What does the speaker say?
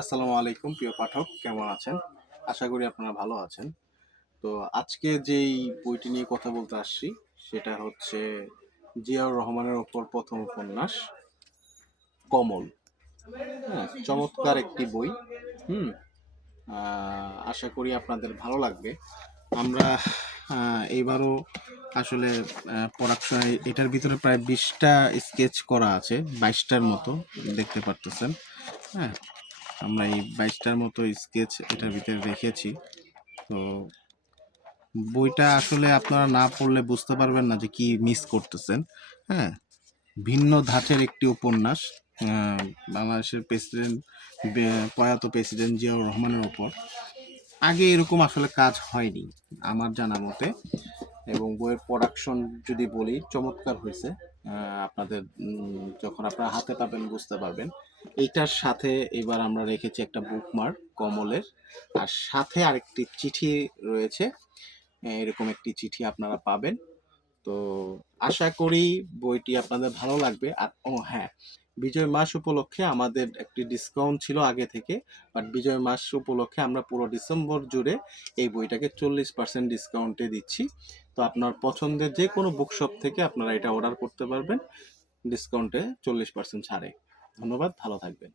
আসসালামু আলাইকুম, প্রিয় পাঠক, কেমন আছেন? আশা করি আপনারা ভালো আছেন। তো আজকে যেই বইটি নিয়ে কথা বলতে আসছি, সেটা হচ্ছে জিয়াউর রহমানের ওপর প্রথম উপন্যাস, কমল। হ্যাঁ চমৎকার একটি বই। হুম আশা করি আপনাদের ভালো লাগবে। আমরা এইবারও আসলে প্রোডাকশন এটার ভিতরে প্রায় বিশটা স্কেচ করা আছে, বাইশটার মতো দেখতে পারতেছেন। হ্যাঁ আমরা এই বাইশটার মতো স্কেচ এটার ভিতরে রেখেছি। তো বইটা আসলে আপনারা না পড়লে বুঝতে পারবেন না যে কি মিস করতেছেন। হ্যাঁ ভিন্ন ধাঁচের একটি উপন্যাস বাংলাদেশের প্রেসিডেন্ট প্রয়াত প্রেসিডেন্ট জিয়াউর রহমানের ওপর। আগে এরকম আসলে কাজ হয়নি, আমার জানা মতে। এবং বইয়ের প্রোডাকশন যদি বলি, চমৎকার হয়েছে। আপনাদের যখন আপনারা হাতে পাবেন বুঝতে পারবেন। এইটার সাথে এবার আমরা রেখেছি একটা বুকমার্ক কমলের। আর সাথে আরেকটি চিঠি রয়েছে। এরকম একটি চিঠি আপনারা পাবেন। তো আশা করি বইটি আপনাদের ভালো লাগবে। আর, ও হ্যাঁ বিজয় মাস উপলক্ষে আমাদের একটি ডিসকাউন্ট ছিল আগে থেকে বাট বিজয় মাস উপলক্ষে আমরা পুরো ডিসেম্বর জুড়ে এই বইটাকে চল্লিশ পার্সেন্ট ডিসকাউন্টে দিচ্ছি। তো আপনার পছন্দের যে কোনো বুকশপ থেকে আপনারা এটা অর্ডার করতে পারবেন ডিসকাউন্টে চল্লিশ পার্সেন্ট ছাড়ে। ধন্যবাদ, ভালো থাকবেন।